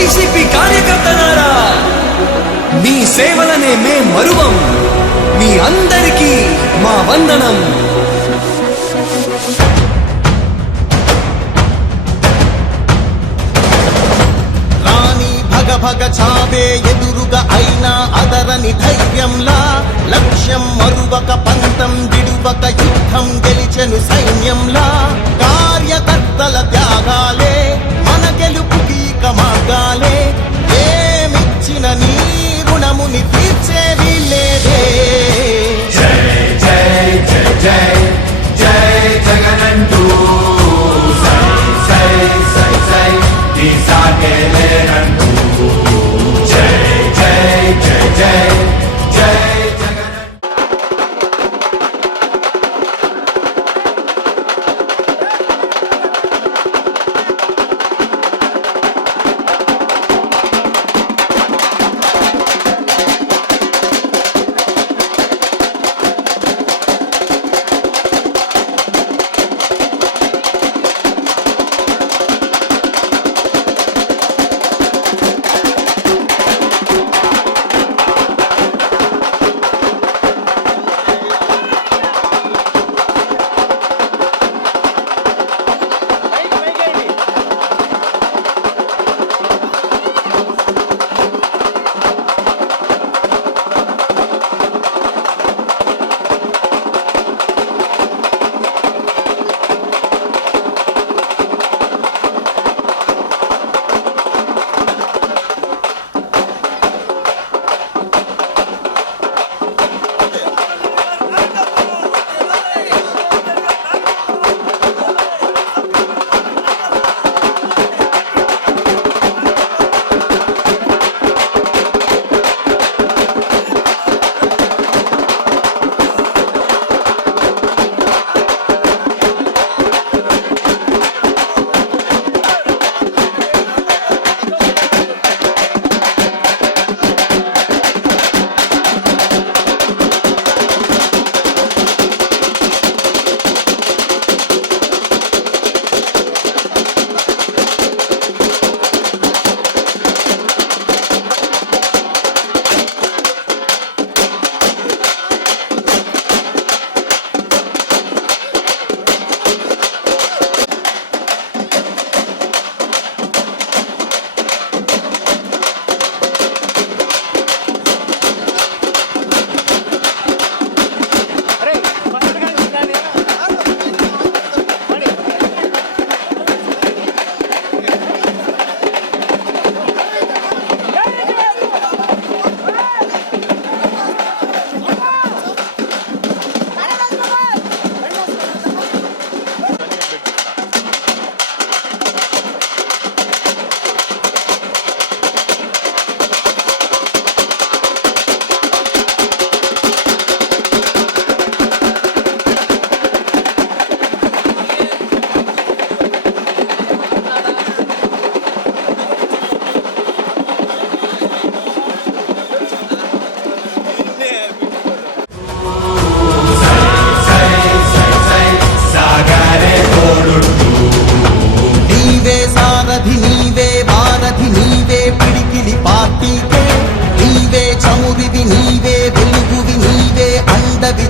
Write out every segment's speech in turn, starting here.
YCP కార్యకర్తలారా, మీ సేవలనే మే మరువం. మీ అందరికీ మా వందనం. భగ చావే ఎదురుగా అయినా అదరని ధైర్యంలా, లక్ష్యం మరువక పంతం విడువక యుద్ధం గెలిచెను సైన్యంలా. కార్యకర్తల త్యాగాలే మన గెలుపుకీక మార్గాలే. ఏమిచ్చిన నీ రుణముని తీర్చేది లేదే. జై జై జై జై జై జగనంటూ సై సై సై సై ఈ సాగేలేనంటూ. జై జై జై జై జై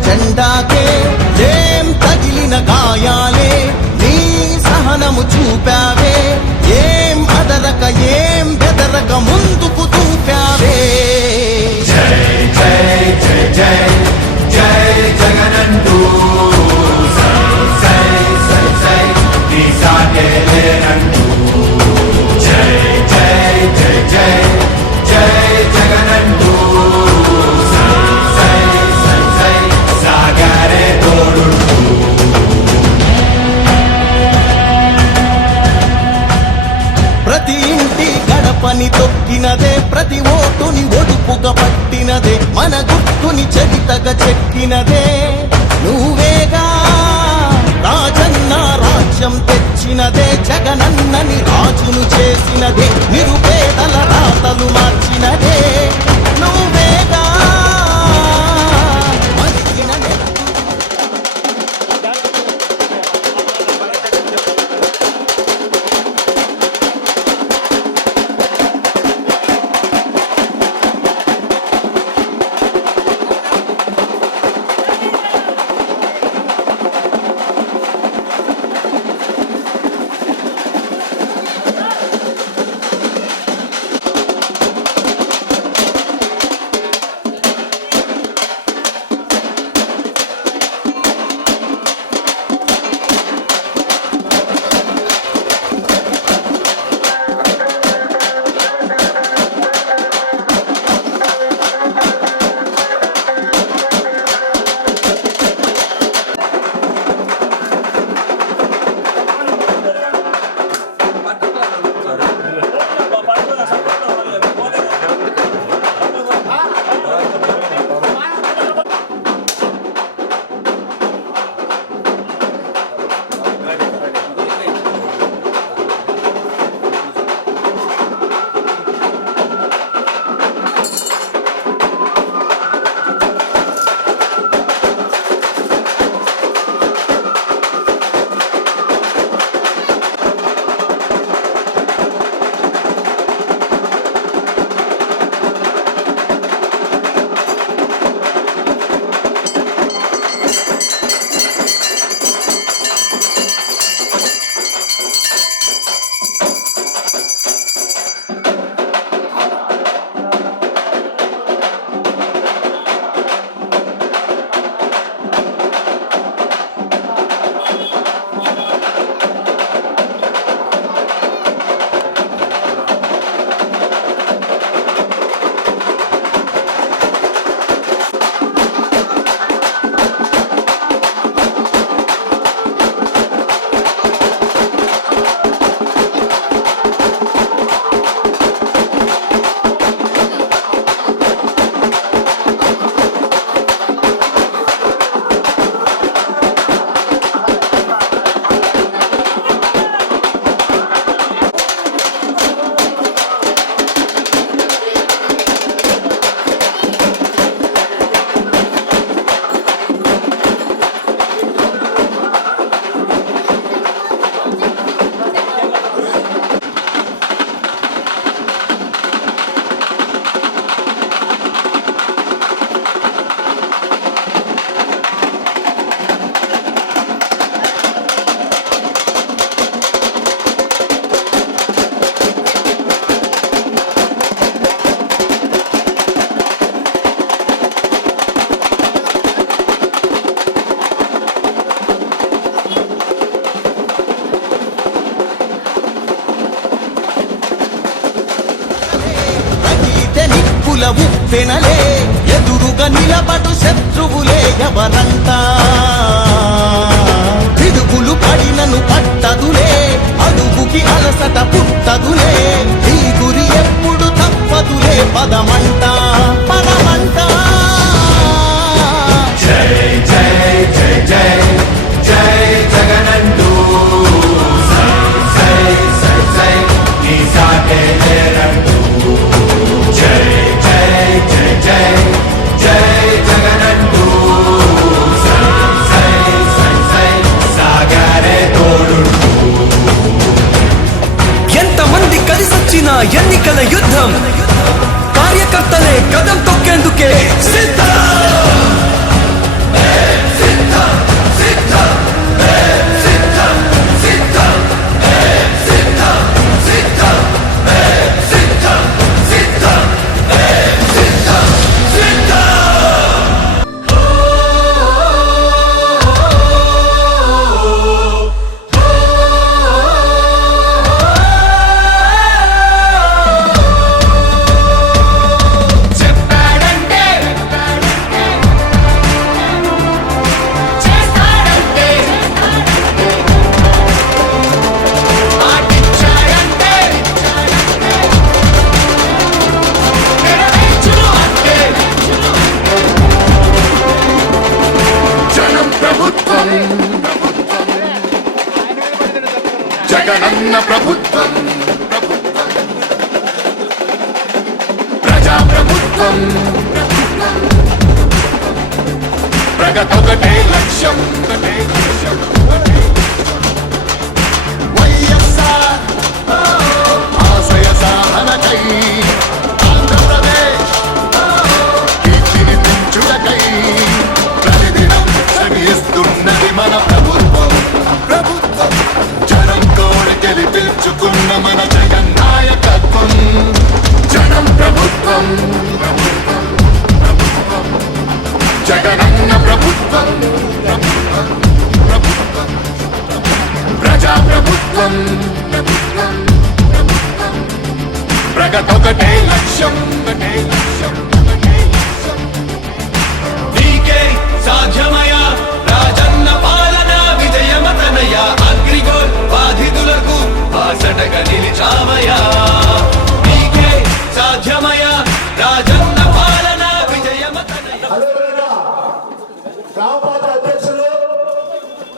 జెండాకే ఏం తగిలిన గాయాలే నీ సహనము చూపావే, ఏం అదరక ఏం బెదరక ముందుకు దూపావే. జై జై జై జై జై జగనంటూ సై సై సై ఈ సాగేలేనంటూ. జై జై జై జై జై జగనంటూ ప్రతి ఇంటి గడపని తొక్కినదే, ప్రతి ఓటుని ఒడుపుగా పట్టినదే, మన గుర్తుని చరితగా చెక్కినదే నువ్వేగా. రాజన్న రాజ్యం తెచ్చినదే, జగనన్నని రాజును చేసినదే, నిరుపేదల రాతలు మార్చినదే నువ్వేగా. వెలుగుల ఉప్పెనలే ఎదురుగా నిలబడు శత్రువులే ఎవరంట పిడుగులు పడినను పట్టదులే అడుగుకి అలసట పుట్టదులే ఈ గురి ఎప్పుడు తప్పదులే పదమంట పదమంట జై జై జై జై జై జగనంటూ సై సై సై సై నీ సాటే లేరంటూ జై జై జై జై జై జగనంటూ సై సై సై సై సాగరే తోడుంటూ ఎంతమంది కలిసొచ్చిన ఎన్నికల యుద్ధం కార్యకర్తలే కదం తొక్కేందుకే సిద్ధం జగనన్న ప్రభుత్వం ప్రజా ప్రభుత్వం ప్రగతొకటే లక్ష్యం వైఎస్ఆర్ ఆశయ సాధనకై ఆంధ్రప్రదేశ్ కీర్తిని పెంచుటకై ప్రతిదినం శ్రమిస్తున్నది మన ప్రభుత్వం జనం కోరి గెలిపించుకున్న మన జగన్ నాయకత్వం జనం ప్రభుత్వం జగనన్న ప్రభుత్వం ప్రజా ప్రభుత్వం ప్రగతొకటే లక్ష్యం నీకే సాధ్యమయా రాజన్న పాలన విజయమతనయ అగ్రిగోల్ బాధితులకు బాసటగా నిలిచామయా నీకే సాధ్యమయా రాజన్న పాలన విజయమతనయ గ్రామ పంచాయతీ అధ్యక్షులు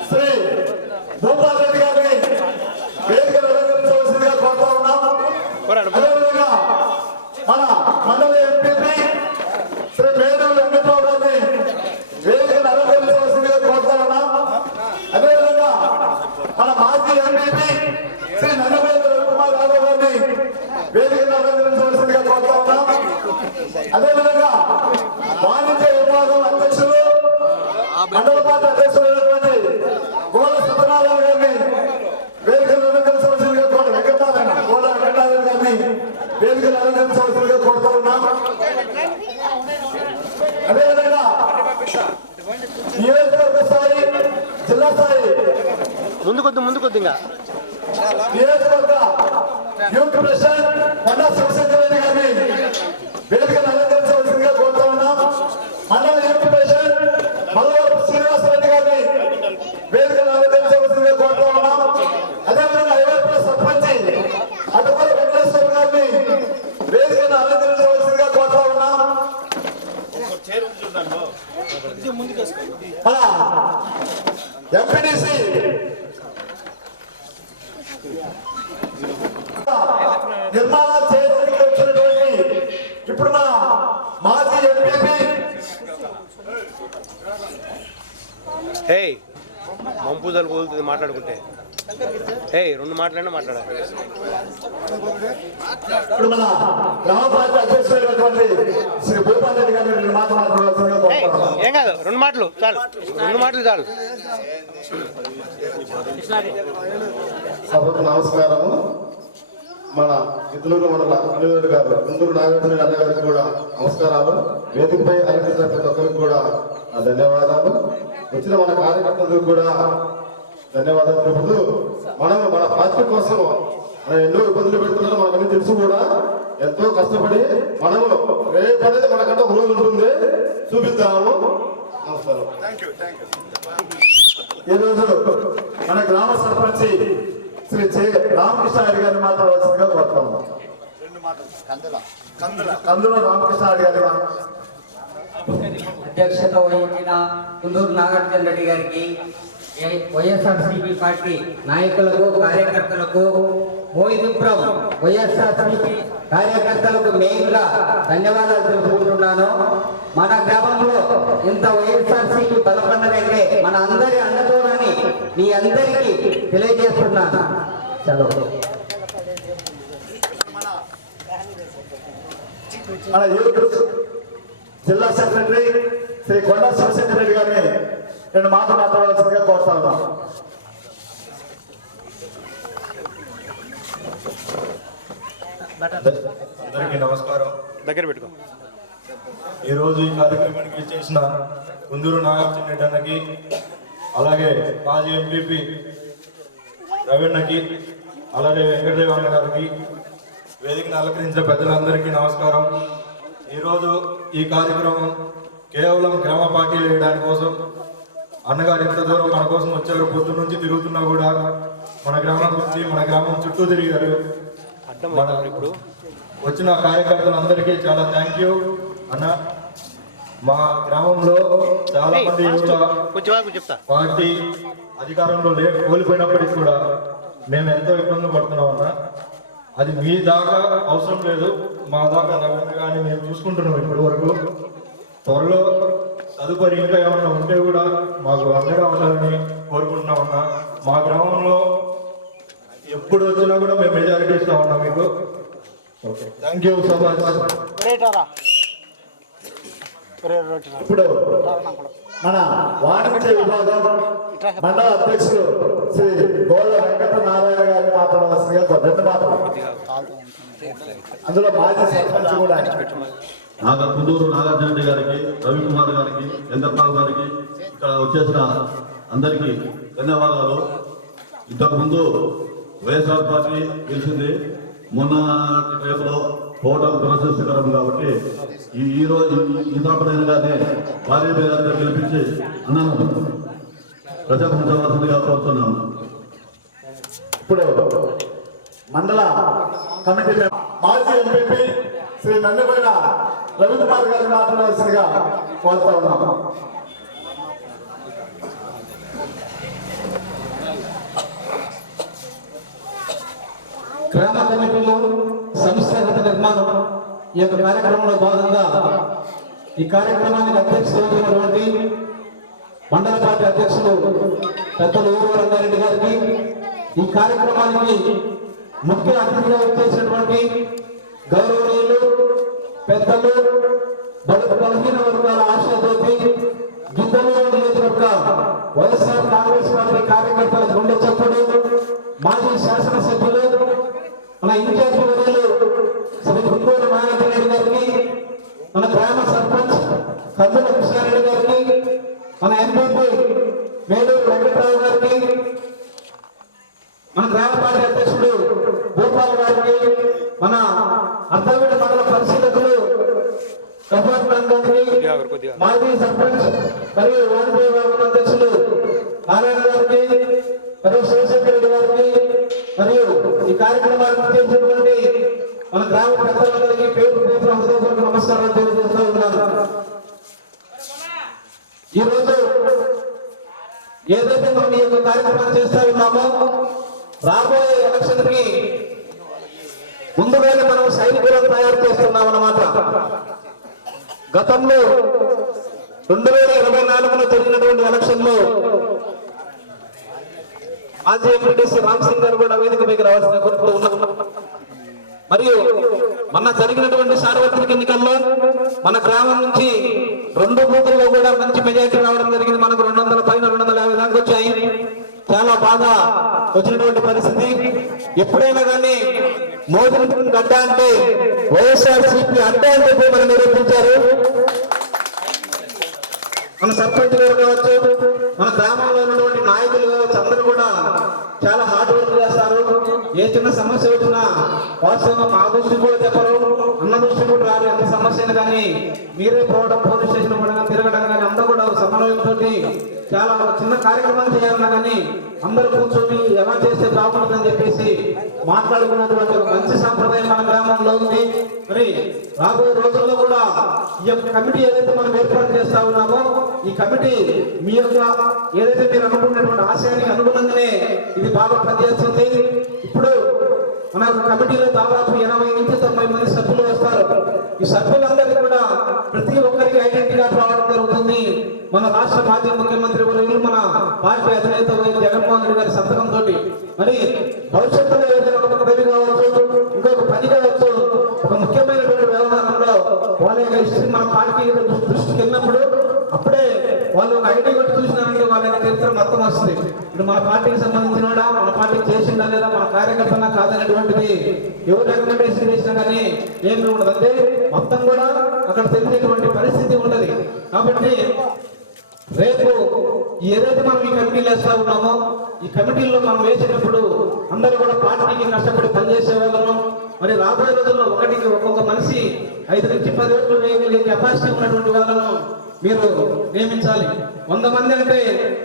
శ్రీ భూపాల్ రెడ్డి గారిని వేదికను అలంకరించవలసిందిగా కోరుతా ఉన్నాం. అదేవిధంగా మన మండలి ఎంపీపీ శ్రీ పేదూరు వెంకట్రావు గారిని వేదికను అలంకరించవలసిందిగా కోరుతా ఉన్నాం. అదేవిధంగా మన మాజీ ఎంపీపీ శ్రీ నందమేశ్వర రవికుమార్ యాదవ్ గారిని వేదికను అలంకరించవలసిందిగా కోరుతా ఉన్నాం. అదేవిధంగా వాణిజ్య విభాగం అధ్యక్షులు మండల పార్టీ అధ్యక్షులైనటువంటి గోడ సత్యనారాయణ గారిని వేదికలు అలంకరించవలసిందిగా గోడ వెంకటనారాయణ గారిని వేదికలు అలంకరించవలసిందిగా కోరుతా ఉన్నాం. అదేవిధంగా నియోజకవర్గ స్థాయి జిల్లా స్థాయి ముందుకొద్దు ఇంకా నియోజకవర్గ యూత్ ప్రెసిడెంట్ కొండా శివశంకర్ రెడ్డి గారిని వేదికలు అలంకరించవలసిందిగా కోరుతా ఉన్నాం. మండల యూత్ ప్రెసిడెంట్ మల్లవరపు శ్రీనివాసరెడ్డి గారిని వేదికలు అలంకరించవలసిందిగా కోరుతా ఉన్నాం. అదేవిధంగా ఐవర్పుల సర్పంచ్ అటుపల వెంకటేశ్వర గారిని వేదికను అలంకరించవలసిందిగా కోరుతా ఉన్నాం. ఎంపీడీసీ నిర్మాణ చేయడానికి వచ్చినటువంటి ఇప్పుడు మన మాజీ ఎంపీపీ మంపూజలు కుదురుతుంది మాట్లాడుకుంటే రెండు మాట్లాడినా మాట్లాడాలి. ఇప్పుడు మన గ్రామ పంచాయతీ అధ్యక్షులైనటువంటి శ్రీ భూపాల్ రెడ్డి గారిని రెండు మాటలు మాట్లాడవలసిందిగా కోరుతున్నాను. ఏం కాదు, రెండు మాటలు చాలు. సభకు నమస్కారము. మన ఇద్దరు మండల అనిల్ గారు ఇందూరు నాగార్జున అన్న గారికి కూడా నమస్కారాలు. వేదికపై అలంకరించిన ప్రతి ఒక్కరికి కూడా నా ధన్యవాదాలు. వచ్చిన మన కార్యకర్తలకు కూడా ధన్యవాదాలు తెలుపుతూ, మనం మన పార్టీ కోసం మనం ఎన్నో ఇబ్బందులు పెడుతున్నారో మనకు తెలుసు కూడా. ఎంతో కష్టపడి మనము రేపు అనేది మనకంటే ఒక రోజు ఉంటుంది, చూపిద్దాము. నమస్కారం. ఈ రోజు మన గ్రామ సర్పంచి శ్రీ రామకృష్ణ రెడ్డి గారిని మాట్లాడవలసిందిగా కోరుతాము. కందుల రామకృష్ణ రెడ్డి గారి అధ్యక్షత వహించిన కుందూరు నాగార్జున రెడ్డి గారికి, వైఎస్ఆర్సీపీ పార్టీ నాయకులకు, కార్యకర్తలకు, మోయిదిపురం వైఎస్ఆర్సీపీ కార్యకర్తలకు మెయిన్గా ధన్యవాదాలు తెలుపుకుంటున్నాను. మన గ్రామంలో ఇంత వైఎస్ఆర్సీపీ బలపడినట్లయితే మన అందరి అండతోనని మీ అందరికీ తెలియజేస్తున్నాను. చదువు మన యూత్ జిల్లా సెక్రటరీ శ్రీ కొండ శివశంకర్ రెడ్డి గారిని నేను మాట్లాడవలసిందిగా కోరుతా ఉన్నాం. అందరికీ నమస్కారం. దగ్గర పెట్టుకో. ఈరోజు ఈ కార్యక్రమానికి చేసిన కుందూరు నాగార్జున రెడ్డి అన్నకి, అలాగే మాజీ ఎంపీపీ రవీణకి, అలాగే వెంకటదేవ అన్న గారికి, వేదికను అలంకరించిన పెద్దలందరికీ నమస్కారం. ఈరోజు ఈ కార్యక్రమం కేవలం గ్రామ పార్టీలు వేయడానికి కోసం అన్నగారు ఇంత దూరం మన కోసం వచ్చారు. పొద్దు నుంచి తిరుగుతున్నా కూడా మన గ్రామం వచ్చి మన గ్రామం చుట్టూ తిరిగారు. మన ఇప్పుడు వచ్చిన కార్యకర్తలందరికీ చాలా థ్యాంక్ యూ అన్న. మా గ్రామంలో చాలా మంది పార్టీ అధికారంలో కోల్పోయినప్పటికీ కూడా మేము ఎంతో ఇబ్బందులు పడుతున్నాం అన్న. అది మీ దాకా అవసరం లేదు, మా దాకా రవణ కానీ మేము చూసుకుంటున్నాం ఇప్పటి వరకు. త్వరలో తదుపరి ఇంకా ఏమన్నా ఉంటే కూడా మాకు అండగా ఉండాలని కోరుకుంటున్నాం అన్న. మా గ్రామంలో ఎప్పుడు వచ్చినా కూడా మేము మెజారిటీ ఇస్తా ఉన్నాం మీకు. Okay, thank you so much. ఇప్పుడు మన వాణిజ్య విభాగం మండల అధ్యక్షులు శ్రీ గోళ్ళ వెంకట నారాయణ గారిని మాట్లాడవలసిందిగా రెండు మాటలు. అందులో మాజీ సర్పంచ్ కూడా కుందూరు నాగార్జున రెడ్డి గారికి, రవికుమార్ గారికి, చంద్రబాబు గారికి, ఇక్కడ వచ్చేసిన అందరికీ ధన్యవాదాలు. ఇంతకుముందు వైఎస్ఆర్ పార్టీ గెలిచింది, మొన్న రేపులో పోవడం దురదృష్టకరం కాబట్టి ఈ రోజు ఈ తరపునగానే భారీ పేద గెలిపించి అన్నాను ప్రజాపంచవలసిందిగా కోరుతున్నాను. ఇప్పుడు మండల కమిటీ మాజీ ఎంపీపీ శ్రీ నందిపోయిన రవికుమార్ గారిని మాట్లాడవలసిందిగా కోరుతా ఉన్నాము. గ్రామ కమిటీలో సంస్థాగత నిర్మాణం ఈ యొక్క కార్యక్రమంలో భాగంగా ఈ కార్యక్రమానికి అధ్యక్షత వహించినటువంటి మండల పార్టీ అధ్యక్షులు పెద్దలు ఊరు రంగారెడ్డి గారికి, ఈ కార్యక్రమానికి ముఖ్య అతిథిగా వచ్చేసినటువంటి గౌరవనీయులు పెద్దలు బలహీన వర్గాల ఆశాజ్యోతి గిద్దలూరు నియోజకవర్గ వైఎస్ఆర్ కాంగ్రెస్ పార్టీ కార్యకర్తల గుండె చప్పుడు, మాజీ శాసనసభ్యులు, మన ఇన్ఛార్జి వర్యులు శ్రీ కుందూరు నాగార్జున రెడ్డి గారికి, మన గ్రామ సర్పంచ్ కందుల కృష్ణారెడ్డి గారికి, మన ఎంపీపీ మేడూరు వెంకటరావు గారికి, మన గ్రామ పార్టీ అధ్యక్షుడు భూపాల్ గారికి, మన అద్దవిడ మండల పరిశీలకులు కఫార్ ఖాన్ గారికి, మాజీ సర్పంచ్ మరియు వాణిజ్య విభాగం అధ్యక్షులు నారాయణ గారికి, మరియు శివశంకర్ రెడ్డి గారికి, మరియు ఈ కార్యక్రమానికి చేసినటువంటి మన గ్రామ పెద్దలందరికీ పేరు పేరు హృదయపూర్వక నమస్కారాలు తెలియజేస్తూ ఉన్నాను. ఈరోజు ఏదైతే మనం ఈ యొక్క కార్యక్రమాన్ని చేస్తూ ఉన్నామో, రాబోయే ఎలక్షన్ కి ముందుగానే మనం సైనికులను తయారు చేస్తున్నాం అన్నమాట. గతంలో 2024లో జరిగినటువంటి ఎలక్షన్ లో మాజీ ఎంపీటీసీ రామ్ సింగ్ గారు కూడా వేదిక మీకు రావాల్సిన కోరుతూ ఉన్నాం. మరియు మొన్న జరిగినటువంటి సార్వత్రిక ఎన్నికల్లో మన గ్రామం నుంచి 2 బూతుల్లో కూడా మంచి మెజారిటీ రావడం జరిగింది. మనకు 200 పైన 250 దాకా వచ్చాయి. చాలా బాగా వచ్చినటువంటి పరిస్థితి. ఎప్పుడైనా కానీ మోదీ గడ్డ అంటే వైఎస్ఆర్సీపీ అడ్డ అని చెప్పి మనం నిరూపించారు. మన సర్పంచ్ గారు కావచ్చు, మన గ్రామంలో ఉన్నటువంటి నాయకులు కావచ్చు, అందరూ కూడా చాలా హార్డ్ వర్క్ చేస్తారు. ఏ చిన్న సమస్య వచ్చినా వాస్తవంగా మా దృష్టి కూడా చెప్పరు. మన దృష్టి కూడా రారు ఎంత సమస్యను కానీ మీరే పోవడం పోలీస్ స్టేషన్ కూడా తిరగడం కానీ అందరూ కూడా సమన్వయంతో చాలా చిన్న కార్యక్రమాలు చేయాలన్నా కానీ అందరూ కూర్చొని ఎలా చేస్తే బాగుంటుందని చెప్పేసి మాట్లాడుకున్నటువంటి ఒక మంచి సాంప్రదాయం మన గ్రామంలో ఉంది. మరి రాబోయే రోజుల్లో కూడా ఈ యొక్క కమిటీ ఏదైతే మనం ఏర్పాటు చేస్తా ఉన్నామో ఈ కమిటీ మీ యొక్క ఏదైతే మీరు అనుకున్నటువంటి ఆశయానికి అనుగుణంగానే ఇది బాగా పనిచేస్తుంది. ఇప్పుడు మన కమిటీలో దాదాపు 80 నుంచి 90 మంది సభ్యులు వస్తారు. ఈ సభ్యులందరికీ కూడా ప్రతి ఒక్కరికి ఐడెంటిటీ కార్డు రావడం జరుగుతుంది. మన రాష్ట్ర మాజీ ముఖ్యమంత్రి వర్యులు మన పార్టీ అధినేత జగన్మోహన్ రెడ్డి గారి సంతకంతో మరి భవిష్యత్తులో ఏదైనా ఒక పదవి కావచ్చు, ఇంకొక పని కావచ్చు, ఒక ముఖ్యమైనటువంటి వ్యవహారంలో వాళ్ళ యొక్క హిస్టరీ మన పార్టీ దృష్టికి వెళ్ళినప్పుడు అప్పుడే వాళ్ళు ఒక ఐడి కొట్టి చూసినారంటే వాళ్ళ చరిత్ర మొత్తం వస్తుంది. ఇప్పుడు మన పార్టీకి సంబంధించిన మన పార్టీకి చేసిందా లేదా మన కార్యకర్తనా కాదనేటువంటిది ఎవరు రికమెండేషన్ చేసినా కానీ ఏమి ఉండదు. అంటే మొత్తం కూడా అక్కడ తెలిసేటువంటి పరిస్థితి ఉండదు. కాబట్టి రేపు ఏదైతే మనం ఈ కమిటీలు వేస్తా ఉన్నామో ఈ కమిటీల్లో మనం వేసేటప్పుడు అందరూ కూడా పార్టీకి కష్టపడి పనిచేసే వాళ్ళను మరి రాబోయే రోజుల్లో ఒకటికి ఒక్కొక్క మనిషి 5 నుంచి 10 ఓట్లు వేయగలిగే కెపాసిటీ ఉన్నటువంటి వాళ్ళను మీరు నియమించాలి. 100 మంది అంటే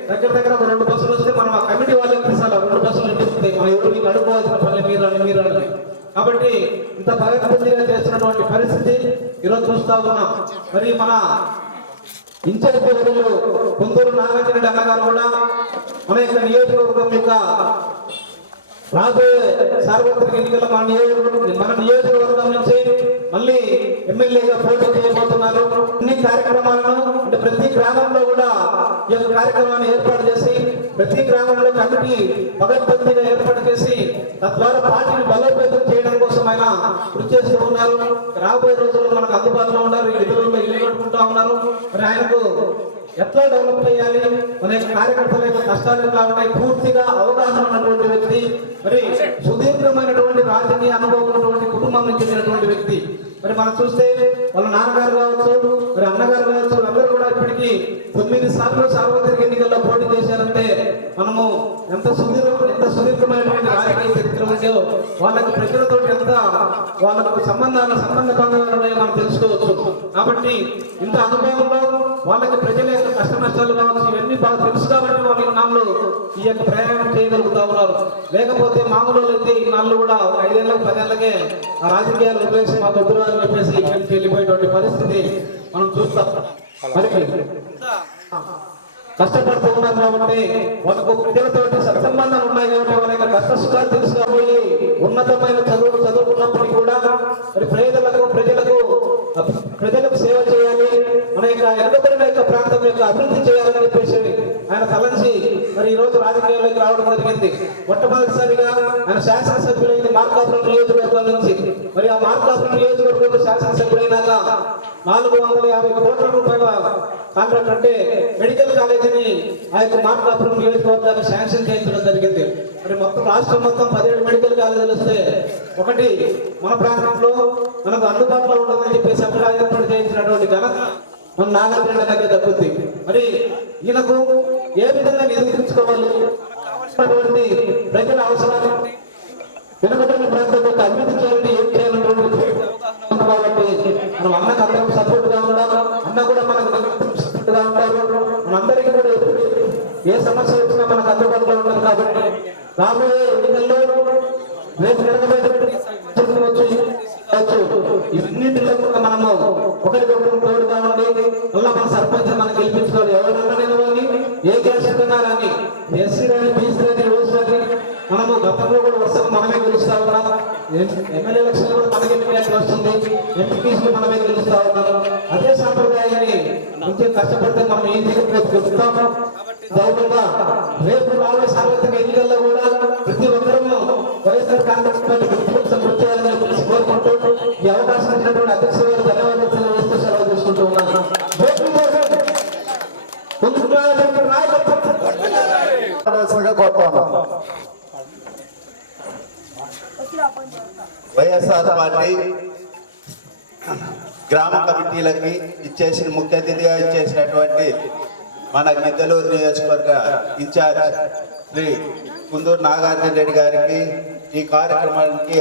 దగ్గర ఒక 2 బస్సులు వస్తే మనం ఆ కమిటీ వాళ్ళకి తీసాలి. 2 బస్సులు ఇప్పిస్తాయి. మనం ఎవరు మీకు అడుకోవాల్సిన పని మీరు అని. కాబట్టి ఇంత పగడ్బందీగా చేస్తున్నటువంటి పరిస్థితి ఈరోజు చూస్తా ఉన్నాం. మరి మన ఇన్ఛార్జ్ వర్యులు కుందూరు నాగార్జున అన్నగారు కూడా మన యొక్క నియోజకవర్గం యొక్క రాబోయే సార్వత్రిక ఎన్నికల్లో మన నియోజకవర్గం నుంచి మళ్ళీ ఎమ్మెల్యేగా పోటీ చేయబోతున్నారు. అన్ని కార్యక్రమాలను అంటే ప్రతి గ్రామంలో కూడా ఈ యొక్క కార్యక్రమాన్ని ఏర్పాటు చేసి ప్రతి గ్రామంలో కమిటీ పగడ్బందీగా ఏర్పాటు చేసి తద్వారా పార్టీని బలోపేతం చేయడం కోసం ఆయన కృషి చేస్తూ ఉన్నారు. రాబోయే రోజుల్లో మనకు అందుబాటులో ఉన్నారు. ఇతరుల్లో ఇల్లు కట్టుకుంటా ఉన్నారు. మరి ఆయనకు ఎట్లా డెవలప్ చేయాలి, మన యొక్క కార్యకర్తల యొక్క కష్టాలు ఎట్లా ఉన్నాయి పూర్తిగా అవగాహన ఉన్నటువంటి వ్యక్తి. మరి సుదీర్ఘమైనటువంటి రాజకీయ అనుభవం ఉన్నటువంటి కుటుంబం నుంచి చెందినటువంటి వ్యక్తి. మరి మనం చూస్తే వాళ్ళ నాన్నగారు కావచ్చు, మరి అన్నగారు కావచ్చు, అందరూ కూడా ఇప్పటికీ 9 సార్లు సార్వత్రిక ఎన్నికల్లో పోటీ చేశారంటే మనము ఎంత సుదీర్ఘమైనటువంటి రాజకీయ చరిత్ర ఉందో వాళ్ళకి ప్రజలతో ఎంత వాళ్ళకు సంబంధ బంధాలు ఉన్నాయో మనం తెలుసుకోవచ్చు. కాబట్టి ఇంత అనుభవంలో వాళ్ళకి ప్రజల యొక్క కష్ట నష్టాలు కావచ్చు ఇవన్నీ బాగా తెలుసు కాబట్టి వాళ్ళ నాళ్ళు ఈ యొక్క ప్రయాణం చేయగలుగుతా ఉన్నారు. లేకపోతే మామూలు అయితే ఈ నాళ్ళు కూడా 5 ఏళ్ళకి 10 ఏళ్ళకే ఆ రాజకీయాలు ఉపయోగించి మా దగ్గర అని చెప్పేసి వెళ్ళిపోయేటువంటి పరిస్థితి మనం చూస్తాం. మరి కష్టపడుతూ ఉన్నారు కాబట్టి వాళ్ళకు ప్రజలతోటి సత్సంబంధాలు ఉన్నాయి కాబట్టి వాళ్ళ యొక్క కష్ట సుఖాలు తెలుసు కాబట్టి ఉన్నతమైన చదువుకున్నప్పటికీ కూడా మరి ప్రజలకు సేవ చేయాలి, మన యొక్క వెనుకబడిన యొక్క ప్రాంతం యొక్క అభివృద్ధి చేయాలని చెప్పేసి ఆయన తలంచి మరి ఈ రోజు రాజకీయాల్లోకి రావడం జరిగింది. మొట్టమొదటిసారిగా ఆయన శాసనసభ్యులైన మార్కాపురం నియోజకవర్గం నుంచి మరి ఆ మార్కాపురం నియోజకవర్గంలో శాసనసభ్యులైనాక 450 కోట్ల రూపాయల కాంట్రాక్ట్ అంటే మెడికల్ కాలేజీని ఆ యొక్క మార్కాపురం నియోజకవర్గాన్ని శాంక్షన్ చేయించడం జరిగింది. మరి మొత్తం రాష్ట్రం మొత్తం 17 మెడికల్ కాలేజీలు వస్తే ఒకటి మన ప్రాంతంలో మనకు అందుబాటులో ఉంటుందని చెప్పేసి అక్కడ ఏర్పాటు చేయించినటువంటి ఘనత మన నాగార్జున దగ్గర దక్కుతుంది. మరి ఈయనకు ఏ విధంగా నిధులుకోవాలి, ప్రజల అవసరాలు వెనుకబడిన ప్రాంతంలో అభివృద్ధి చేయాలని ఏం చేయాలన్నటువంటి కాబట్టి మనం అన్నకు అందరం సపోర్ట్ గా ఉండాలి. అన్న కూడా మనకు సపోర్ట్ గా ఉంటారు. మనందరికీ కూడా ఏ సమస్య వచ్చినా మనకు అందుబాటులో ఉండాలి. కాబట్టి రాబోయే ఎన్నికల్లో రేపు ఇవన్నింటిలో కూడా మనము ఒకరికొకరు తోడుగా ఉండి మళ్ళీ మన సర్పంచ్ మనం గెలిపించుకోవాలి. ఎవరైనా ఏ క్యాస్ట్ కానీ ఎస్సీ కానీ బీసీ కానీ ఓసీ కానీ మనము గతంలో కూడా వస్తాము మనమే గెలుస్తా ఉన్నాం. ఎమ్మెల్యే ఎలక్షన్ కూడా మనకి ఎన్నికలు వస్తుంది, ఎంపీసీలు మనమే గెలుస్తా ఉన్నాం. అదే సాంప్రదాయాన్ని కొంచెం కష్టపడితే మనం ఏం చెప్తాము. గౌరవంగా రేపు రాబోయే సార్వత్రిక ఎన్నికల్లో కూడా ప్రతి ఒక్కరూ వైఎస్ఆర్ కాంగ్రెస్ పార్టీ కృషి చేయాలని కోరుకుంటూ ఈ అవకాశం ఇచ్చినటువంటి అధ్యక్ష గారు ధన్యవాదాలు తెలియజేస్తూ సెలవు తీసుకుంటూ ఉన్నాను. వైఎస్ఆర్ పార్టీ గ్రామ కమిటీలకి ఇచ్చేసిన ముఖ్య అతిథిగా ఇచ్చేసినటువంటి మన గిద్దలూరు నియోజకవర్గ ఇన్ఛార్జ్ శ్రీ కుందూరు నాగార్జున రెడ్డి గారికి, ఈ కార్యక్రమానికి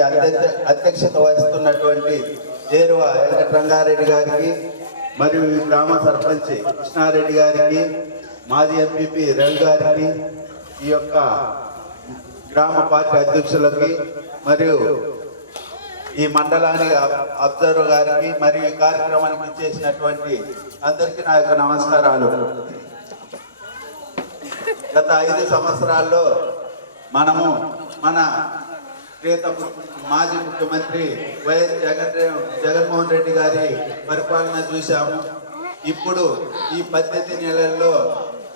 అధ్యక్షత వహిస్తున్నటువంటి చేరువ వెంకటరంగారెడ్డి గారికి మరియు ఈ గ్రామ సర్పంచ్ కృష్ణారెడ్డి గారికి, మాజీ ఎంపీపీ రవి గారికి, ఈ యొక్క గ్రామ పార్టీ అధ్యక్షులకి మరియు ఈ మండలానికి అబ్జర్వర్ గారికి మరియు ఈ కార్యక్రమానికి చేసినటువంటి అందరికీ నా యొక్క నమస్కారాలు. గత 5 సంవత్సరాల్లో మనము మన ప్రియతమ మాజీ ముఖ్యమంత్రి వైఎస్ జగన్మోహన్ రెడ్డి గారి పరిపాలన చూశాము. ఇప్పుడు ఈ 18 నెలల్లో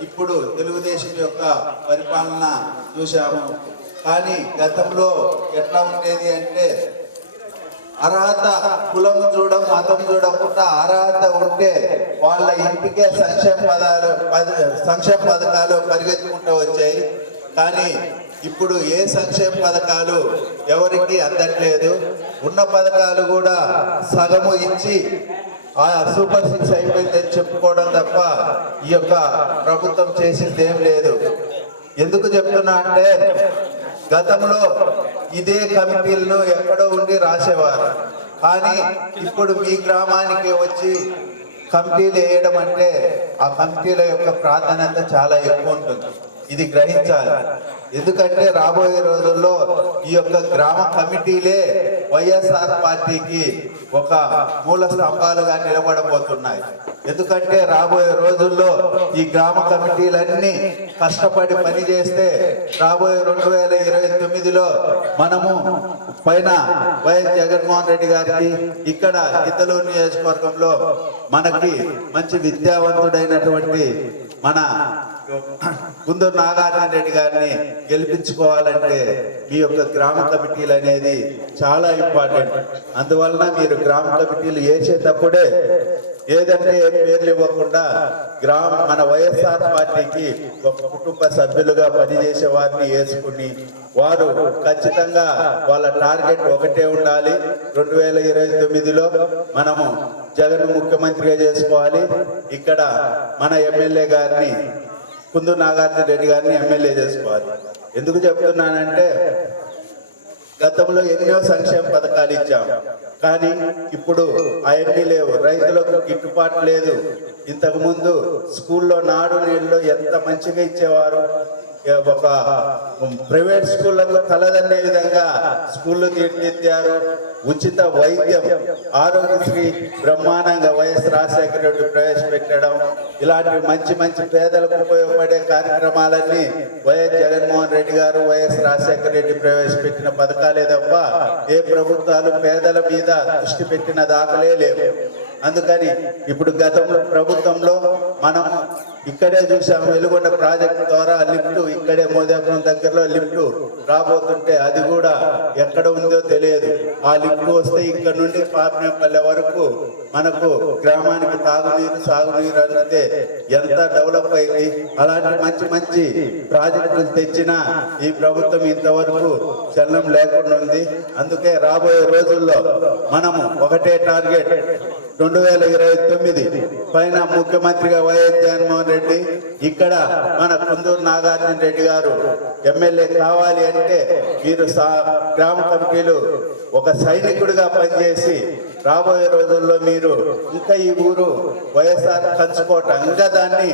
ఇప్పుడు తెలుగుదేశం యొక్క పరిపాలన చూశాము. కానీ గతంలో ఎట్లా ఉండేది అంటే అర్హత కులం చూడం మతం చూడకుండా అర్హత ఉంటే వాళ్ళ ఇంటికే సంక్షేమ పథకాలు పరిగెత్తుకుంటూ వచ్చాయి. కానీ ఇప్పుడు ఏ సంక్షేమ పథకాలు ఎవరికి అందట్లేదు. ఉన్న పథకాలు కూడా సగము ఇచ్చి ఆ సూపర్ 6 అయిపోయిందని చెప్పుకోవడం తప్ప ఈ యొక్క ప్రభుత్వం చేసింది ఏం లేదు. ఎందుకు చెప్తున్నా అంటే గతంలో ఇదే కమిటీలను ఎక్కడో ఉండి రాసేవారు. కానీ ఇప్పుడు మీ గ్రామానికి వచ్చి కమిటీలు వేయడం అంటే ఆ కమిటీల యొక్క ప్రాధాన్యత చాలా ఎక్కువ ఉంటుంది. ఇది గ్రహించాలి. ఎందుకంటే రాబోయే రోజుల్లో ఈ యొక్క గ్రామ కమిటీలే వైఎస్ఆర్ పార్టీకి ఒక మూల స్తంభాలుగా నిలబడబోతున్నాయి. ఎందుకంటే రాబోయే రోజుల్లో ఈ గ్రామ కమిటీలన్నీ కష్టపడి పనిచేస్తే రాబోయే 2029లో మనము పైన వైఎస్ జగన్మోహన్ రెడ్డి గారికి ఇక్కడ గిద్దలూరు నియోజకవర్గంలో మనకి మంచి విద్యావంతుడైనటువంటి మన కుందూరు నాగార్జున రెడ్డి గారిని గెలిపించుకోవాలంటే మీ యొక్క గ్రామ కమిటీలు అనేది చాలా ఇంపార్టెంట్. అందువలన మీరు గ్రామ కమిటీలు వేసేటప్పుడే ఏదంటే పేర్లు ఇవ్వకుండా మన వైఎస్ఆర్ పార్టీకి ఒక కుటుంబ సభ్యులుగా పనిచేసే వారిని వేసుకుని వారు ఖచ్చితంగా వాళ్ళ టార్గెట్ ఒకటే ఉండాలి. 2029లో మనము జగన్ ముఖ్యమంత్రిగా చేసుకోవాలి. ఇక్కడ మన ఎమ్మెల్యే గారిని కుందూరు నాగార్జున రెడ్డి గారిని ఎమ్మెల్యే చేసుకోవాలి. ఎందుకు చెప్తున్నానంటే గతంలో ఎన్నో సంక్షేమ పథకాలు ఇచ్చాం. కానీ ఇప్పుడు అవన్నీ లేవు. రైతులకు గిట్టుబాటు లేదు. ఇంతకు ముందు స్కూల్లో నాడు నీళ్ళు ఎంత మంచిగా ఇచ్చేవారు. ఒక ప్రైవేట్ స్కూళ్లకు కలదన్నే విధంగా స్కూళ్ళు తీర్చిదిద్దారు. ఉచిత వైద్యం, ఆరోగ్యశ్రీ బ్రహ్మాండంగా వైఎస్ రాజశేఖర రెడ్డి ప్రవేశపెట్టడం, ఇలాంటి మంచి మంచి పేదలకు ఉపయోగపడే కార్యక్రమాలన్నీ వైఎస్ జగన్మోహన్ రెడ్డి గారు వైఎస్ రాజశేఖర రెడ్డి ప్రవేశపెట్టిన పథకాలే తప్ప ఏ ప్రభుత్వాలు పేదల మీద దృష్టి పెట్టిన దాఖలే లేవు. అందుకని ఇప్పుడు గతంలో ప్రభుత్వంలో మనం ఇక్కడే చూసాము. వెలుగొండ ప్రాజెక్టు ద్వారా లిఫ్ట్ ఇక్కడే మోదాపురం దగ్గరలో లిఫ్ట్ రాబోతుంటే అది కూడా ఎక్కడ ఉందో తెలియదు. ఆ లిఫ్ట్ వస్తే ఇక్కడ నుండి పాపినేపల్లె వరకు మనకు గ్రామానికి తాగునీరు సాగునీరు అంటే ఎంత డెవలప్ అయింది. అలాంటి మంచి మంచి ప్రాజెక్టులు తెచ్చినా ఈ ప్రభుత్వం ఇంతవరకు చలనం లేకుండా ఉంది. అందుకే రాబోయే రోజుల్లో మనము ఒకటే టార్గెట్ 2029 పైన ముఖ్యమంత్రిగా వైఎస్ జగన్మోహన్ రెడ్డి, ఇక్కడ మన కుందూరు నాగార్జున రెడ్డి గారు ఎమ్మెల్యే కావాలి అంటే మీరు గ్రామ కమిటీలు ఒక సైనికుడిగా పనిచేసి రాబోయే రోజుల్లో మీరు ఇంకా ఈ ఊరు వైఎస్ఆర్ కంచుకోట ఇంకా దాన్ని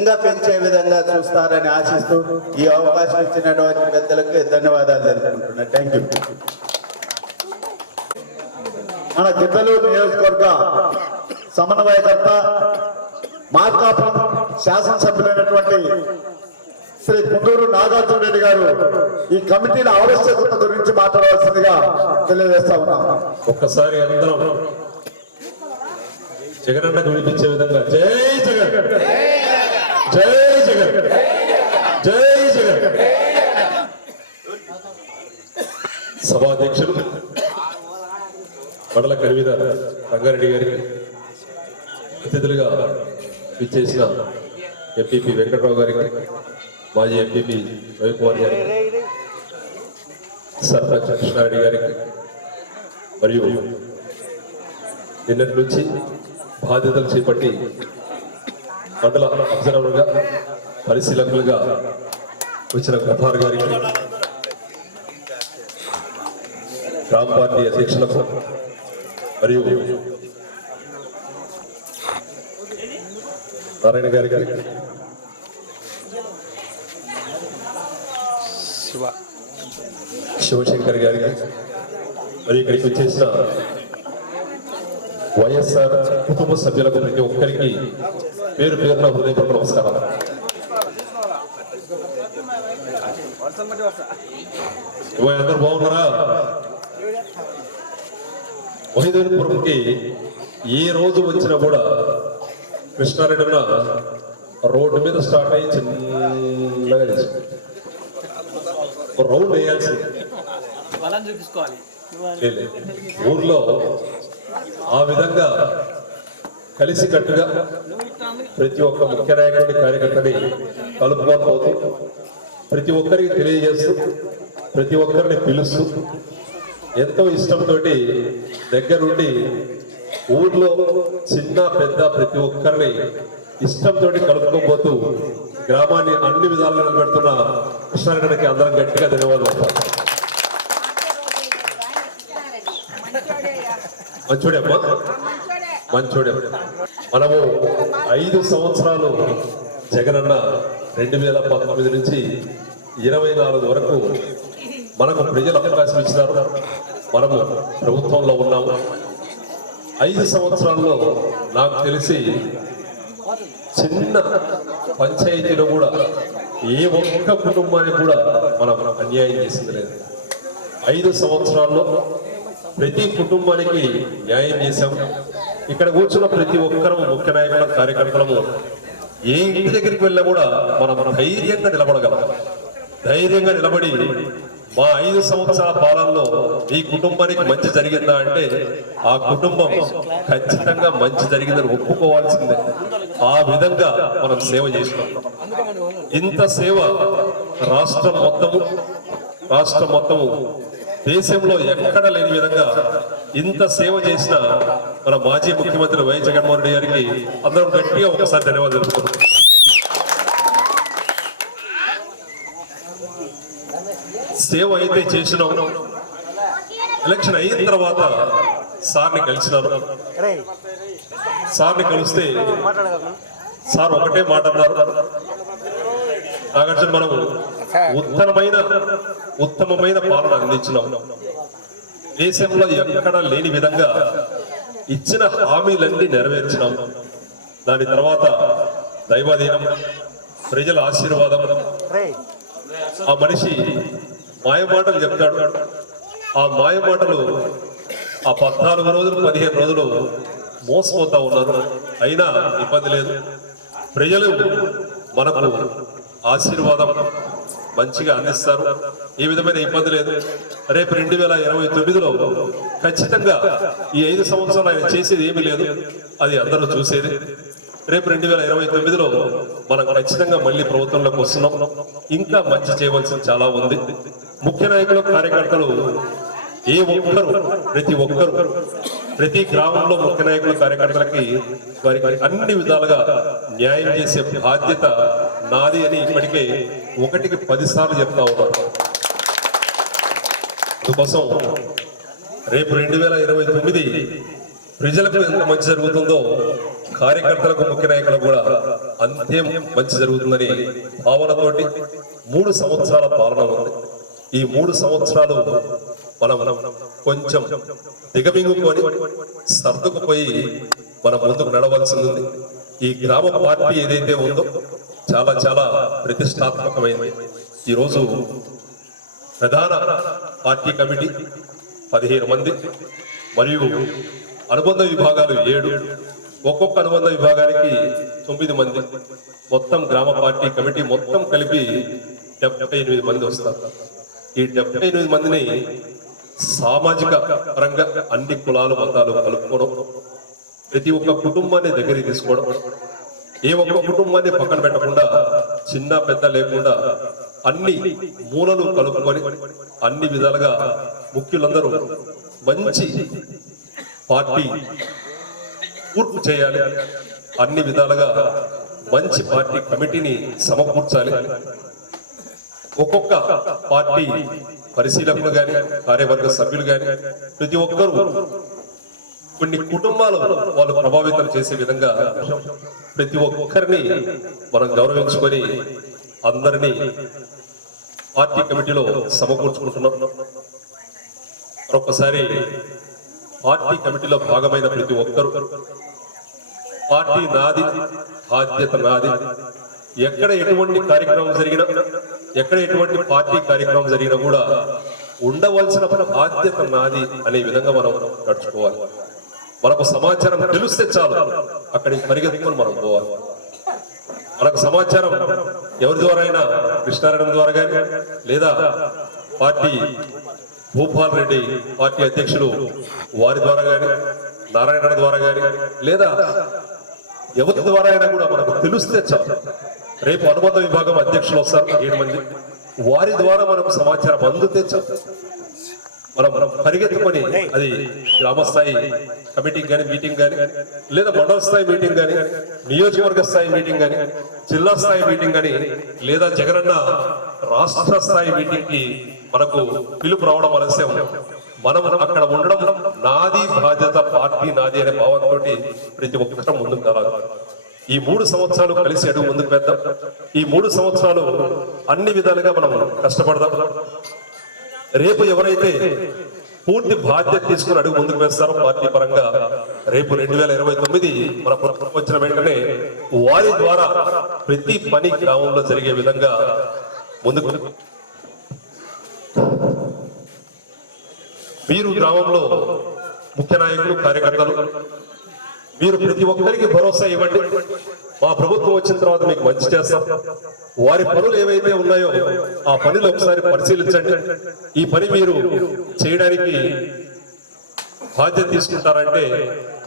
ఇంకా పెంచే విధంగా చూస్తారని ఆశిస్తూ ఈ అవకాశం ఇచ్చినటువంటి పెద్దలకు ధన్యవాదాలు తెలుపుకుంటున్నా. Thank you. మన గిద్దలూరు నియోజకవర్గ సమన్వయకర్త మార్కాపురం శాసనసభ్యులైనటువంటి శ్రీ కుందూరు నాగార్జున రెడ్డి గారు ఈ కమిటీల ఆవశ్యకత గురించి మాట్లాడవలసిందిగా తెలియజేస్తా ఉన్నాం. ఒక్కసారి అందరం జగనన్నకు వినిపించే విధంగా జై జగన్, జై జగన్, జై జగన్. సభాధ్యక్షులు మండల కన్వీనర్ రంగారెడ్డి గారికి, అతిథులుగా విచ్చేసిన ఎంపీపీ వెంకటరావు గారికి, మాజీ ఎంపీపీ రవికుమార్ గారికి, సర్పంచ్ కృష్ణారెడ్డి గారికి, మరియు నిన్నటి నుంచి బాధ్యతలు చేపట్టి మండల అబ్జర్వర్గా పరిశీలకులుగా వచ్చిన గఫార్ గారికి, గ్రామ పార్టీ అధ్యక్షులకు మరియు నారాయణ గారికి, శివశంకర్ గారికి, మరి ఇక్కడికి వచ్చేసిన వైఎస్ఆర్ కుటుంబ సభ్యులకు ప్రతి ఒక్కరికి పేరు పేరున హృదయపూర్వక నమస్కారాలు. అందరు బాగున్నారా? మహిదూర్పురంకి ఏ రోజు వచ్చినా కూడా కృష్ణారెడ్డి రోడ్డు మీద స్టార్ట్ అయ్యి చిన్నగా రౌండ్ వేయాల్సింది. ఊర్లో ఆ విధంగా కలిసి కట్టుగా ప్రతి ఒక్క ముఖ్య నాయకుడి కార్యకర్తని కలుపుకొని పోతూ ప్రతి ఒక్కరికి తెలియజేస్తూ ప్రతి ఒక్కరిని పిలుస్తూ ఎంతో ఇష్టంతో దగ్గరుండి ఊర్లో చిన్న పెద్ద ప్రతి ఒక్కరిని ఇష్టంతో కలుపుకోబోతూ గ్రామాన్ని అన్ని విధాలుగా నిలబెడుతున్న కృష్ణారెడ్డికి అందరం గట్టిగా ధన్యవాదాలు. మంచోడమ్మా, మంచోడే. మనము 5 సంవత్సరాలు జగనన్న 2019 నుంచి 24 వరకు మనకు ప్రజలు అవకాశం ఇచ్చినారు. మనము ప్రభుత్వంలో ఉన్నాము. 5 సంవత్సరాల్లో నాకు తెలిసి చిన్న పంచాయతీలో కూడా ఏ ఒక్క కుటుంబానికి కూడా మనం అన్యాయం చేసింది లేదు. 5 సంవత్సరాల్లో ప్రతి కుటుంబానికి న్యాయం చేశాం. ఇక్కడ కూర్చున్న ప్రతి ఒక్కరూ ముఖ్య నాయకుల కార్యకర్తలము ఏ ఇంటి దగ్గరికి వెళ్ళినా కూడా మనం ధైర్యంగా నిలబడగలం. ధైర్యంగా నిలబడి మా 5 సంవత్సరాల పాలనలో ఈ కుటుంబానికి మంచి జరిగిందా అంటే ఆ కుటుంబం ఖచ్చితంగా మంచి జరిగిందని ఒప్పుకోవాల్సిందే. ఆ విధంగా మనం సేవ చేసినాం. ఇంత సేవ రాష్ట్రం మొత్తము దేశంలో ఎక్కడ లేని విధంగా ఇంత సేవ చేసిన మన మాజీ ముఖ్యమంత్రి వైఎస్ జగన్మోహన్ రెడ్డి గారికి అందరం గట్టిగా ఒకసారి ధన్యవాదాలు తెలుపుతున్నాం. సేవ అయితే చేసినాం. ఎలక్షన్ అయిన తర్వాత సార్ని కలిసినారు. సార్ని కలిస్తే సార్ ఒకటే మాట అన్నారు, నాగార్జున మనము ఉత్తమమైన పాలన అందించినాం. దేశంలో ఎక్కడ లేని విధంగా ఇచ్చిన హామీలన్నీ నెరవేర్చినాం. దాని తర్వాత దైవాధీనం, ప్రజల ఆశీర్వాదం. ఆ మనిషి మాయమాటలు చెప్తాడు. ఆ మాయమాటలు ఆ 14 రోజులు 15 రోజులు మోసపోతా ఉన్నారు. అయినా ఇబ్బంది లేదు. ప్రజలు మనకు ఆశీర్వాదం మంచిగా అందిస్తారు. ఏ విధమైన ఇబ్బంది లేదు. రేపు 2029లో ఖచ్చితంగా ఈ 5 సంవత్సరాలు ఆయన చేసేది ఏమీ లేదు, అది అందరూ చూసేది. రేపు 2029లో మనం ఖచ్చితంగా మళ్ళీ ప్రభుత్వంలోకి వస్తున్నాం. ఇంకా మంచి చేయవలసింది చాలా ఉంది. ముఖ్య నాయకులు కార్యకర్తలు ఏ ఒక్కరు ప్రతి గ్రామంలో ముఖ్య నాయకుల కార్యకర్తలకి వారికి అన్ని విధాలుగా న్యాయం చేసే బాధ్యత నాది అని ఇప్పటికే 1కి 10 సార్లు చెప్తా ఉన్నారు. అందుకోసం రేపు 2029 ప్రజలకు ఎంత మంచి జరుగుతుందో కార్యకర్తలకు ముఖ్య నాయకులకు కూడా అంతే మంచి జరుగుతుందని భావనతోటి 3 సంవత్సరాల పాలన ఉంది. ఈ 3 సంవత్సరాలు మనం కొంచెం దిగమింగుకొని సర్దుకుపోయి మనం ముందుకు నడవలసింది ఉంది. ఈ గ్రామ పార్టీ ఏదైతే ఉందో చాలా చాలా ప్రతిష్టాత్మకమైంది. ఈరోజు ప్రధాన పార్టీ కమిటీ 15 మంది మరియు అనుబంధ విభాగాలు 7, ఒక్కొక్క అనుబంధ విభాగానికి 9 మంది, మొత్తం గ్రామ పార్టీ కమిటీ మొత్తం కలిపి 78 మంది వస్తారు. ఈ 78 మందిని సామాజిక పరంగా అన్ని కులాలు మతాలు కలుపుకోవడం, ప్రతి ఒక్క కుటుంబాన్ని దగ్గరికి తీసుకోవడం, ఏ ఒక్క కుటుంబాన్ని పక్కన పెట్టకుండా చిన్న పెద్ద లేకుండా అన్ని మూలలు కలుపుకొని అన్ని విధాలుగా ముఖ్యులందరూ మంచి పార్టీ పూర్తి చేయాలి. అన్ని విధాలుగా మంచి పార్టీ కమిటీని సమకూర్చాలి. ఒక్కొక్క పార్టీ పరిశీలకులు కానీ కార్యవర్గ సభ్యులు కానీ ప్రతి ఒక్కరూ కొన్ని కుటుంబాలు వాళ్ళు ప్రభావితం చేసే విధంగా ప్రతి ఒక్కరిని మనం గౌరవించుకొని అందరినీ పార్టీ కమిటీలో సమకూర్చుకుంటున్నాం. మరొకసారి పార్టీ కమిటీలో భాగమైన ప్రతి ఒక్కరూ పార్టీ నాది, బాధ్యత నాది, ఎక్కడ ఎటువంటి కార్యక్రమం జరిగినా, ఎక్కడ ఎటువంటి పార్టీ కార్యక్రమం జరిగినా కూడా ఉండవలసిన బాధ్యత నాది అనే విధంగా మనం నడుచుకోవాలి. మనకు సమాచారం తెలిస్తే చాలు అక్కడికి పరిగెత్తుకొని మనం పోవాలి. మనకు సమాచారం ఎవరి ద్వారా అయినా, కృష్ణారాయణ ద్వారా కానీ లేదా పార్టీ భూపాల్ రెడ్డి పార్టీ అధ్యక్షులు వారి ద్వారా కానీ, నారాయణ ద్వారా కానీ లేదా ఎవరి ద్వారా అయినా కూడా మనకు తెలిస్తే చాలు. రేపు అనుబంధ విభాగం అధ్యక్షులు వస్తారు 7 మంది, వారి ద్వారా మనకు సమాచారం అందితే చాలు. మనం పరిగెత్తుకొని అది గ్రామస్థాయి కమిటీకి కానీ మీటింగ్ కానీ లేదా మండల స్థాయి మీటింగ్ కానీ నియోజకవర్గ స్థాయి మీటింగ్ కానీ జిల్లా స్థాయి మీటింగ్ కానీ లేదా జగనన్న రాష్ట్ర స్థాయి మీటింగ్ కి మనకు పిలుపు రావడం ఆలస్యం. మనం అక్కడ ఉండడం నాది బాధ్యత, పార్టీ నాది అనే భావంతో ప్రతి ఒక్కరం ముందుకు రావాలి. ఈ 3 సంవత్సరాలు కలిసి అడుగు ముందుకు పెద్దాం. ఈ 3 సంవత్సరాలు అన్ని విధాలుగా మనం కష్టపడదాం. రేపు ఎవరైతే పూర్తి బాధ్యత తీసుకుని అడుగు ముందుకు వేస్తారో పార్టీ పరంగా, రేపు 2029 మన ప్రభుత్వం వచ్చిన వెంటనే వారి ద్వారా ప్రతి పని గ్రామంలో జరిగే విధంగా ముందుకు మీరు గ్రామంలో ముఖ్య నాయకులు, కార్యకర్తలు మీరు ప్రతి ఒక్కరికి భరోసా ఇవ్వండి. మా ప్రభుత్వం వచ్చిన తర్వాత మీకు మంచి చేస్తాం. వారి పనులు ఏవైతే ఉన్నాయో ఆ పనులు ఒకసారి పరిశీలించండి. ఈ పని మీరు చేయడానికి బాధ్యత తీసుకుంటారంటే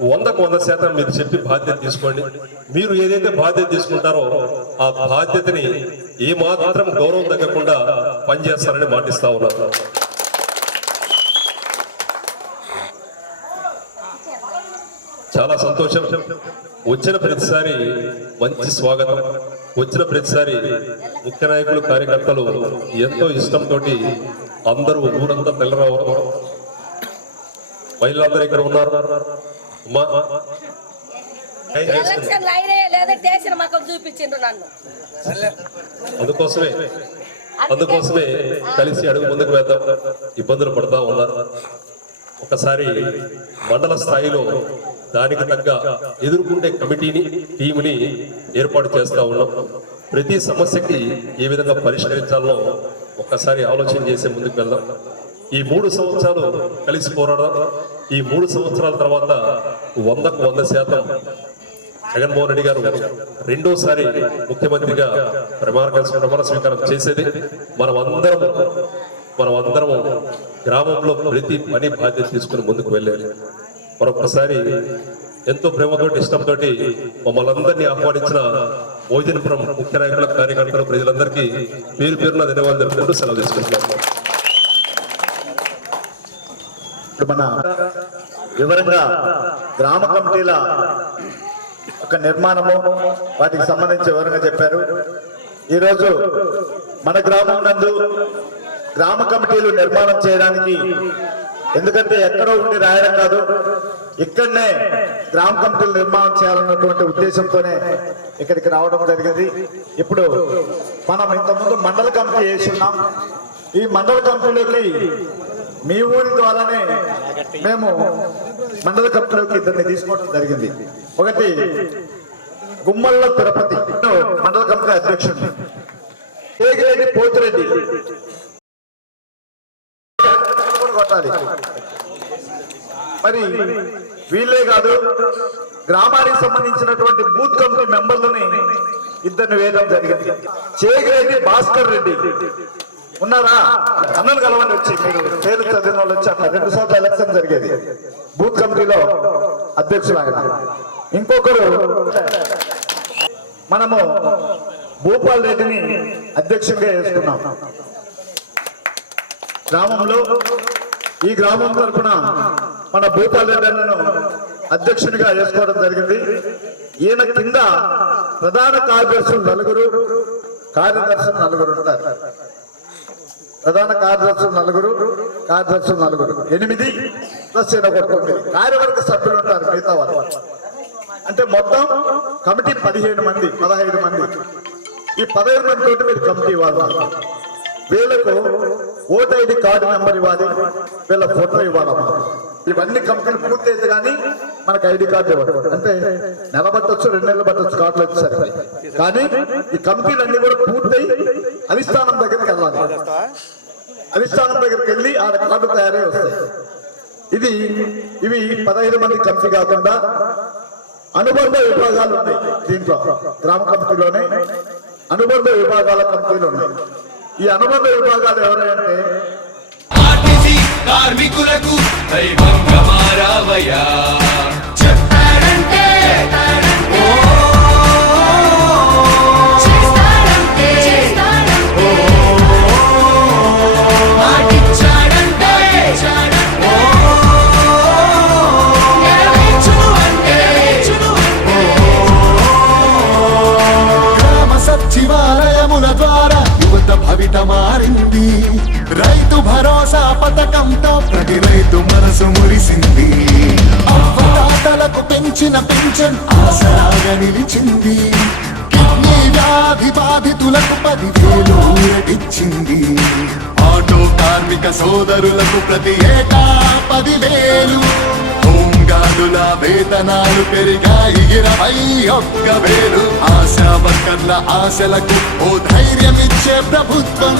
100కు 100% మీరు చెప్పి బాధ్యత తీసుకోండి. మీరు ఏదైతే బాధ్యత తీసుకుంటారో ఆ బాధ్యతని ఏమాత్రం గౌరవం తగ్గకుండా పనిచేస్తారని మాటిస్తా ఉన్నారు. చాలా సంతోషం. వచ్చిన ప్రతిసారి మంచి స్వాగతం, వచ్చిన ప్రతిసారి ముఖ్య నాయకులు, కార్యకర్తలు ఎంతో ఇష్టంతో అందరూ ఊరంతా తెల్లరావడం. మహిళలందరూ ఇక్కడ ఉన్నారు. అందుకోసమే కలిసి అడుగు ముందుకు వేద్దాం. ఇబ్బందులు పడతా ఉన్నారు. ఒకసారి మండల స్థాయిలో దానికి తగ్గ ఎదుర్కొంటే కమిటీని, టీముని ఏర్పాటు చేస్తా ఉన్నాం. ప్రతి సమస్యకి ఏ విధంగా పరిష్కరించాలో ఒక్కసారి ఆలోచన చేసే ముందుకు వెళ్దాం. ఈ 3 సంవత్సరాలు కలిసి పోరాడదాం. ఈ 3 సంవత్సరాల తర్వాత 100కు 100% జగన్మోహన్ రెడ్డి గారు రెండోసారి ముఖ్యమంత్రిగా ప్రమాణ స్వీకారం చేసేది. మనమందరం గ్రామంలో ప్రతి పని బాధ్యత తీసుకుని ముందుకు వెళ్ళాలి. మరొకసారి ఎంతో ప్రేమతో, ఇష్టంతో మమ్మల్ని అందరినీ ఆహ్వానించిన మోయిదీన్పురం ముఖ్య నాయకుల, కార్యకర్తలు, ప్రజలందరికీ పేరు పేరున ధన్యవాదాలు తెలుపుతూ సెలవు తీసుకుంటున్నాం. మన వివరంగా గ్రామ కమిటీల ఒక నిర్మాణము, వాటికి సంబంధించి వివరంగా చెప్పారు. ఈరోజు మన గ్రామం నందు గ్రామ కమిటీలు నిర్మాణం చేయడానికి, ఎందుకంటే ఎక్కడో ఉండి రాయడం కాదు, ఇక్కడనే గ్రామ కమిటీలు నిర్మాణం చేయాలన్నటువంటి ఉద్దేశంతోనే ఇక్కడికి రావడం జరిగింది. ఇప్పుడు మనం ఇంతకుముందు మండల కమిటీ వేసున్నాం. ఈ మండల కమిటీలోకి మీ ఊరి ద్వారానే మేము మండల కమిటీలోకి ఇద్దరిని తీసుకోవడం జరిగింది. ఒకటి గుమ్మల్ల తిరుపతి మండల కమిటీ అధ్యక్షుడిని, కేగిరెడ్డి పోతిరెడ్డి కొట్టాలి. మరి వీళ్ళే కాదు, గ్రామానికి సంబంధించినటువంటి బూత్ కమిటీ మెంబర్లని ఇద్దరిని వేయడం జరిగింది. చేగిరెడ్డి భాస్కర్ రెడ్డి ఉన్నారా? అన్నలు కలవండి వచ్చి, మీరు పేరు చదివిన వాళ్ళు వచ్చి. అక్కడ 2 సార్లు ఎలక్షన్ జరిగేది, బూత్ కమిటీలో అధ్యక్షులు ఆయన. ఇంకొకరు మనము భూపాల్ రెడ్డిని అధ్యక్షుడిగా వేసుకున్నాం గ్రామంలో. ఈ గ్రామం తరఫున మన భూపాల్ రెడ్డిలను అధ్యక్షునిగా వేసుకోవడం జరిగింది. ఈయన కింద ప్రధాన కార్యదర్శులు 4, కార్యదర్శులు 4 ఉంటారు. ప్రధాన కార్యదర్శులు 4, కార్యదర్శులు 4, 8 ప్లస్ 9 కార్యవర్గ సభ్యులు ఉంటారు మిగతా వాళ్ళు. అంటే మొత్తం కమిటీ 15 మంది 15 మంది. ఈ 15 మంది తోటి మీరు కమిటీ ఇవ్వాలి. వీళ్ళకు ఓట్ ఐడి కార్డు నెంబర్ ఇవ్వాలి, వీళ్ళ ఫోటో ఇవ్వాలమ్మా. ఇవన్నీ కంపెనీలు పూర్తి అయితే కానీ మనకు ఐడి కార్డు ఇవ్వదు. అంటే నెల పట్టొచ్చు, 2 నెలలు పట్టొచ్చు కార్డులు వచ్చేసరికి. కానీ ఈ కంపెనీలన్నీ కూడా పూర్తయి అధిష్టానం దగ్గరికి వెళ్ళాలి. అధిష్టానం దగ్గరికి వెళ్ళి ఆ కార్డు తయారై వస్తాయి. ఇవి 15 మంది కమిటీ కాకుండా అనుబంధ విభాగాలు ఉన్నాయి. దీంట్లో గ్రామ కమిటీలోనే అనుబంధ విభాగాల కమిటీలు ఉన్నాయి. ఈ అనుబంధ విభాగాలు ఎవరంటే ఆర్టీసీ కార్మికులకు దైవంగా మారావయ్యా. చెప్పాడంటే సచివాలయముల ద్వారా యువత భవిత మారింది. రైతు భరోసా పథకంతో ప్రతి రైతు మనసు మురిసింది. అవ్వదాతలకు పెంచిన పెన్షన్ ఆసరాగా నిలిచింది. కిడ్నీ వ్యాధి బాధితులకు 10,000 ఊరటిచ్చింది. ఆటో కార్మిక సోదరులకు ప్రతి ఏటా 10,000. హోంగార్డుల వేతనాలు పెరిగాయి 21,000. ఆశా వర్కర్ల ఆశలకు ఓ ధైర్యమిచ్చే ప్రభుత్వం.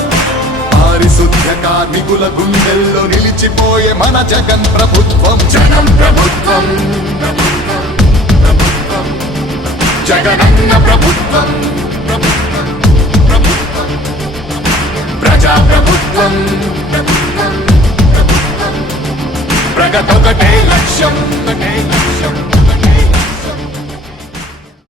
పారిశుద్ధ్య కార్మికుల గుండెల్లో నిలిచిపోయే మన జగన్ ప్రభుత్వం. జనం ప్రభుత్వం, జగనన్న ప్రభుత్వం, ప్రజా ప్రభుత్వం. ప్రగతొకటే లక్ష్యం.